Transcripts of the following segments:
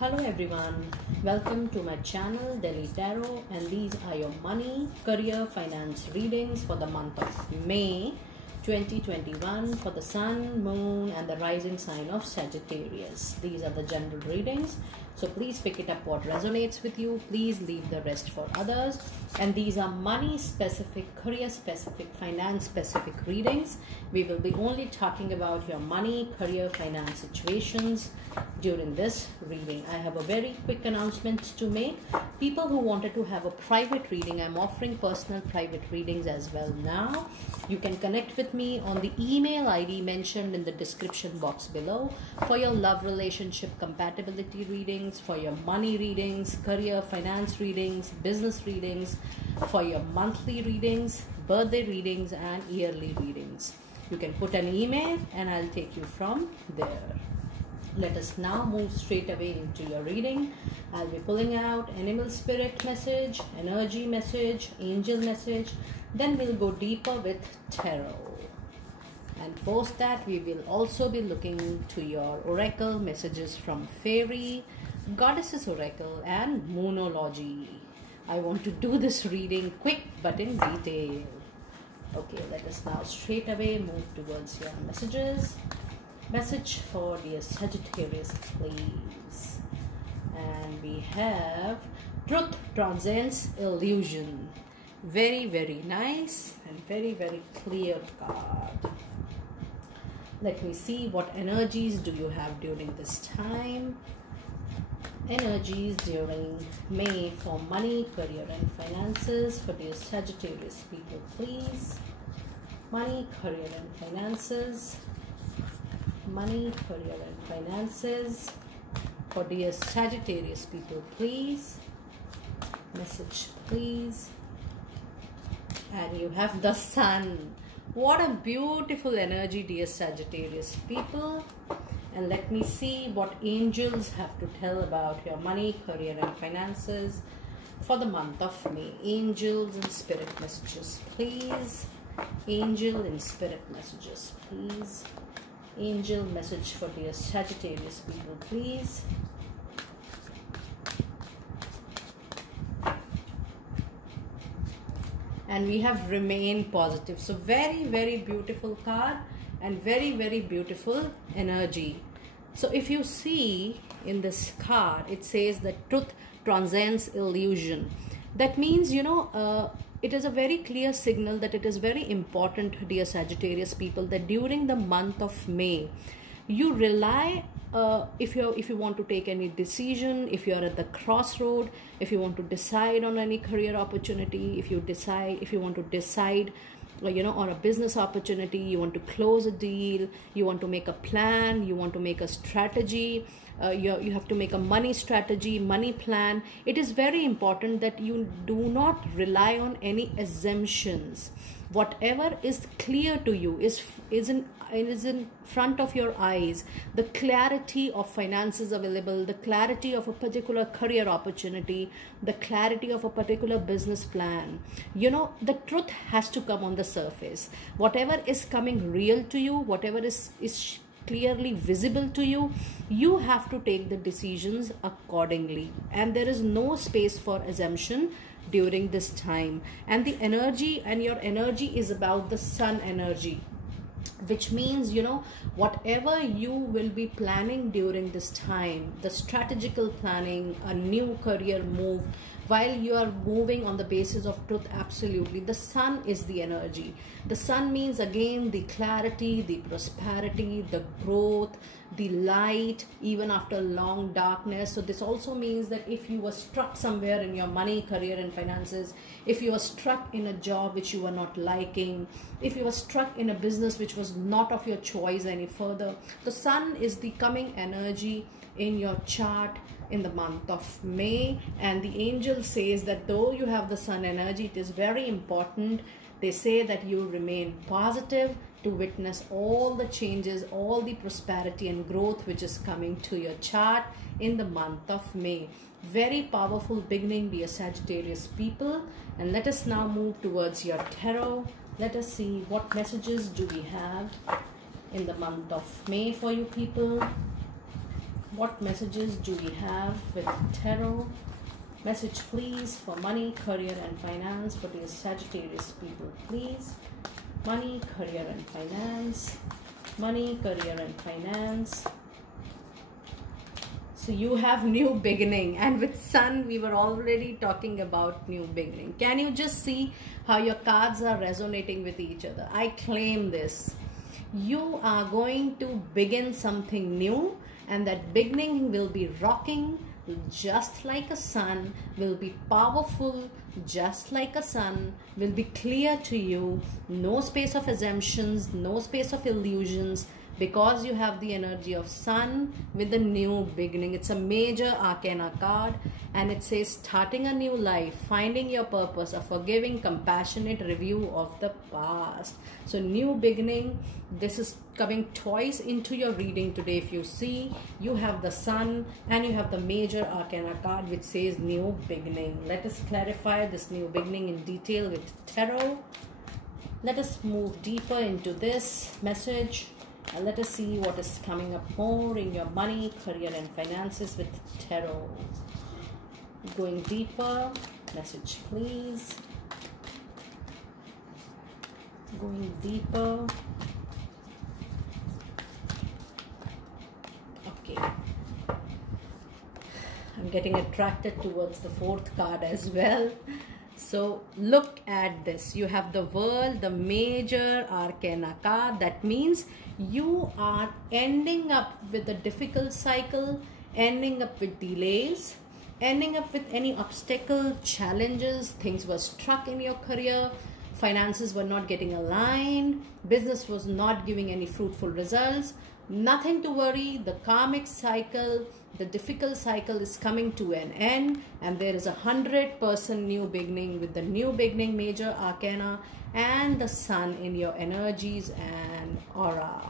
Hello everyone, welcome to my channel Delhi Tarot, and these are your money, career, finance readings for the month of May 2021 for the Sun, Moon and the rising sign of Sagittarius. These are the general readings, so please pick it up what resonates with you. Please leave the rest for others. And these are money specific, career specific, finance specific readings. We will be only talking about your money, career, finance situations during this reading. I have a very quick announcement to make. People who wanted to have a private reading, I'm offering personal private readings as well now. You can connect with me on the email ID mentioned in the description box below for your love relationship compatibility readings, for your money readings, career, finance readings, business readings, for your monthly readings, birthday readings and yearly readings. You can put an email and I'll take you from there. Let us now move straight away into your reading. I'll be pulling out animal spirit message, energy message, angel message. Then we'll go deeper with tarot. And post that, we will also be looking to your oracle messages from fairy, goddesses oracle and moonology. I want to do this reading quick but in detail. Okay, let us now straight away move towards your messages. Message for dear Sagittarius, please. And we have truth transcends illusion. Very, very nice and very, very clear card. Let me see what energies do you have during this time. Energies during May for money, career and finances for dear Sagittarius people, please. Money, career and finances. Money, career and finances for dear Sagittarius people, please. Message, please. And you have the Sun. What a beautiful energy, dear Sagittarius people. And let me see what angels have to tell about your money, career and finances for the month of May. Angels and spirit messages, please. Angel and spirit messages, please. Angel message for dear Sagittarius people, please. And we have remain positive. So very, very beautiful card and very, very beautiful energy. So if you see in this card, it says that truth transcends illusion. That means, it is a very clear signal that it is very important, dear Sagittarius people, that during the month of May, you rely, if you want to take any decision, if you are at the crossroad, if you want to decide on any career opportunity, if you want to decide on a business opportunity, you want to close a deal, you want to make a plan, you want to make a strategy, you have to make a money strategy, money plan. It is very important that you do not rely on any assumptions. Whatever is clear to you is in front of your eyes. The clarity of finances available, the clarity of a particular career opportunity, the clarity of a particular business plan. The truth has to come on the surface. Whatever is coming real to you, whatever is clearly visible to you, you have to take the decisions accordingly. And there is no space for assumption during this time. And the energy, and your energy is about the Sun energy, which means, whatever you will be planning during this time, the strategical planning, a new career move, while you are moving on the basis of truth, absolutely, the Sun is the energy. The Sun means, again, the clarity, the prosperity, the growth, the light, even after long darkness. So this also means that if you were stuck somewhere in your money, career and finances, if you were stuck in a job which you were not liking, if you were stuck in a business which was not of your choice any further, the Sun is the coming energy in your chart in the month of May. And the angel says that though you have the Sun energy, it is very important. They say that you remain positive to witness all the changes, all the prosperity and growth which is coming to your chart in the month of May. Very powerful beginning, dear Sagittarius people. And let us now move towards your tarot. Let us see what messages do we have in the month of May for you people. What messages do we have with tarot? Message please for money, career and finance for the Sagittarius people, please. Money, career and finance. Money, career and finance. So you have new beginning, and with Sun we were already talking about new beginning. Can you just see how your cards are resonating with each other? I claim this. You are going to begin something new, and that beginning will be rocking just like a sun, will be powerful just like a sun, will be clear to you, no space of assumptions, no space of illusions, because you have the energy of Sun with the new beginning. It's a major arcana card, and it says starting a new life, finding your purpose, a forgiving, compassionate review of the past. So new beginning, this is coming twice into your reading today. If you see, you have the Sun and you have the major arcana card which says new beginning. Let us clarify this new beginning in detail with tarot. Let us move deeper into this message. Let us see what is coming up more in your money, career and finances with tarot. Going deeper, message please. Going deeper. Okay. I'm getting attracted towards the fourth card as well. So look at this. You have the World, the major arcana card. That means you are ending up with a difficult cycle, ending up with delays, ending up with any obstacle, challenges, things were struck in your career, finances were not getting aligned, business was not giving any fruitful results. Nothing to worry. The karmic cycle, the difficult cycle is coming to an end, and there is 100% new beginning with the new beginning major arcana and the Sun in your energies and aura.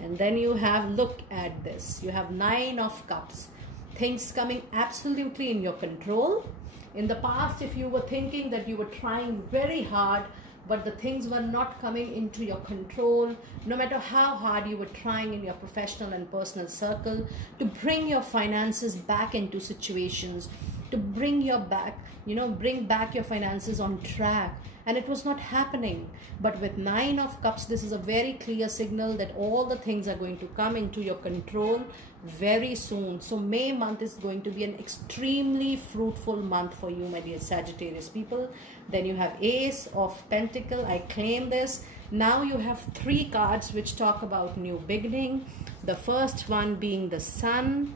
And then you have, look at this, you have 9 of Cups, things coming absolutely in your control. In the past, if you were thinking that you were trying very hard but the things were not coming into your control, no matter how hard you were trying in your professional and personal circle to bring your finances back into situations, to bring back your finances on track, and it was not happening. But with 9 of Cups, this is a very clear signal that all the things are going to come into your control very soon. So May month is going to be an extremely fruitful month for you, my dear Sagittarius people. Then you have Ace of Pentacle. I claim this. Now you have 3 cards which talk about new beginning. The first one being the Sun,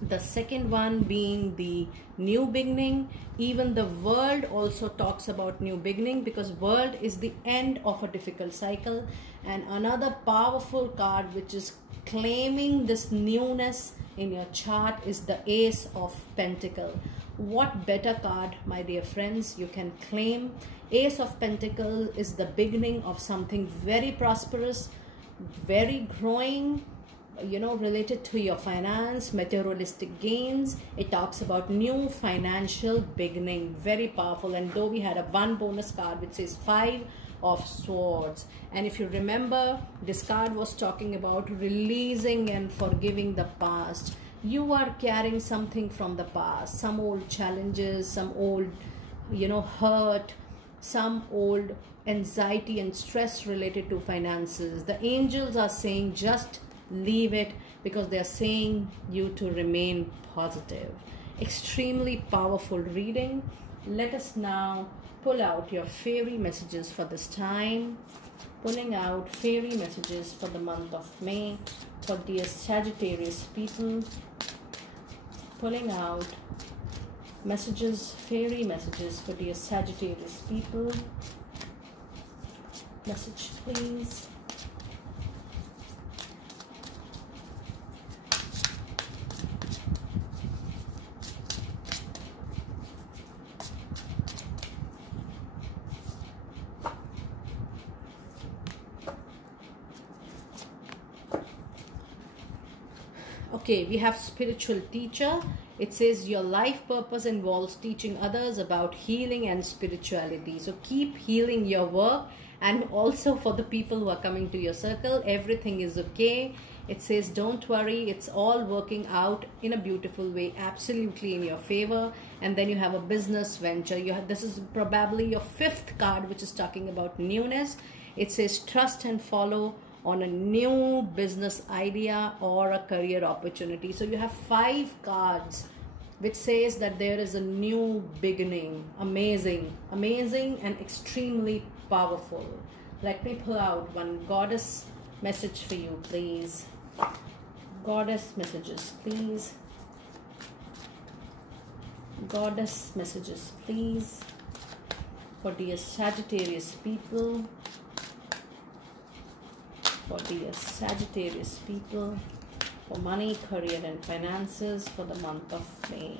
the second one being the new beginning. Even the World also talks about new beginning, because World is the end of a difficult cycle. And another powerful card which is claiming this newness in your chart is the Ace of Pentacle. What better card, my dear friends, you can claim? Ace of Pentacle is the beginning of something very prosperous, very growing, related to your finance, materialistic gains. It talks about new financial beginning, very powerful. And though we had one bonus card which says 5 of Swords, and if you remember, this card was talking about releasing and forgiving the past. You are carrying something from the past, some old challenges, some old hurt, some old anxiety and stress related to finances. The angels are saying just leave it, because they are saying you to remain positive. Extremely powerful reading. Let us now pull out your fairy messages for this time. Pulling out fairy messages for the month of May for dear Sagittarius people. Pulling out messages, fairy messages for dear Sagittarius people. Message please. Okay, we have spiritual teacher. It says your life purpose involves teaching others about healing and spirituality. So keep healing your work, and also for the people who are coming to your circle, everything is okay. It says, don't worry, it's all working out in a beautiful way, absolutely in your favor. And then you have a business venture. This is probably your fifth card, which is talking about newness. It says, trust and follow on a new business idea or a career opportunity. So you have 5 cards which says that there is a new beginning. Amazing, amazing, and extremely powerful. Let me pull out one goddess message for you, please. Goddess messages, please. Goddess messages, please. For dear Sagittarius people. For dear Sagittarius people. For money, career, and finances for the month of May.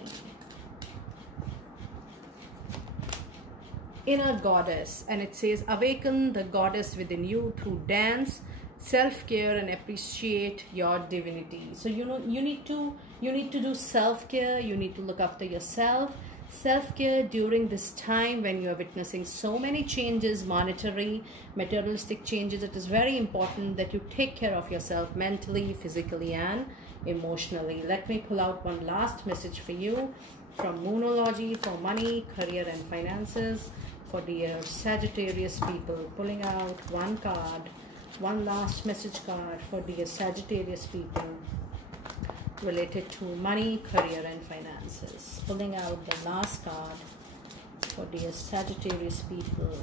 Inner goddess, and it says, awaken the goddess within you through dance, self-care, and appreciate your divinity. So you need to do self-care. You need to look after yourself. Self-care during this time when you are witnessing so many changes, monetary, materialistic changes. It is very important that you take care of yourself mentally, physically, and emotionally. Let me pull out one last message for you from Moonology for money, career, and finances for dear Sagittarius people. Pulling out one card, one last message card for dear Sagittarius people related to money, career, and finances. Pulling out the last card for dear Sagittarius people.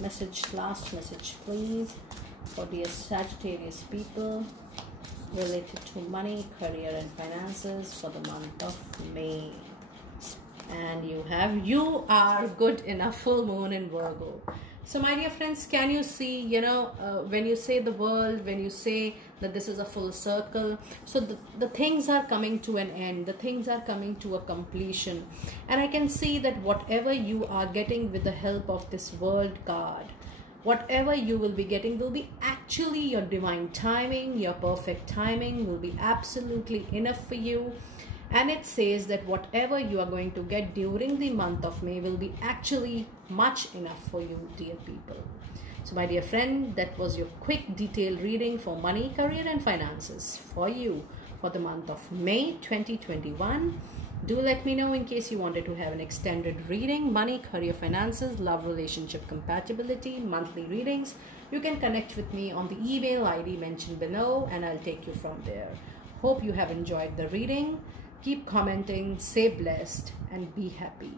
Last message please for dear Sagittarius people related to money, career, and finances for the month of May. And you are good in a full moon in Virgo. So my dear friends, can you see, when you say the world, when you say that this is a full circle, so the things are coming to an end, the things are coming to a completion. And I can see that whatever you are getting with the help of this world card, whatever you will be getting will be actually your divine timing, your perfect timing will be absolutely enough for you. And it says that whatever you are going to get during the month of May will be actually much enough for you, dear people. So my dear friend, that was your quick detailed reading for money, career, and finances for you for the month of May 2021. Do let me know in case you wanted to have an extended reading, money, career, finances, love, relationship, compatibility, monthly readings. You can connect with me on the email ID mentioned below and I'll take you from there. Hope you have enjoyed the reading. Keep commenting, stay blessed, and be happy.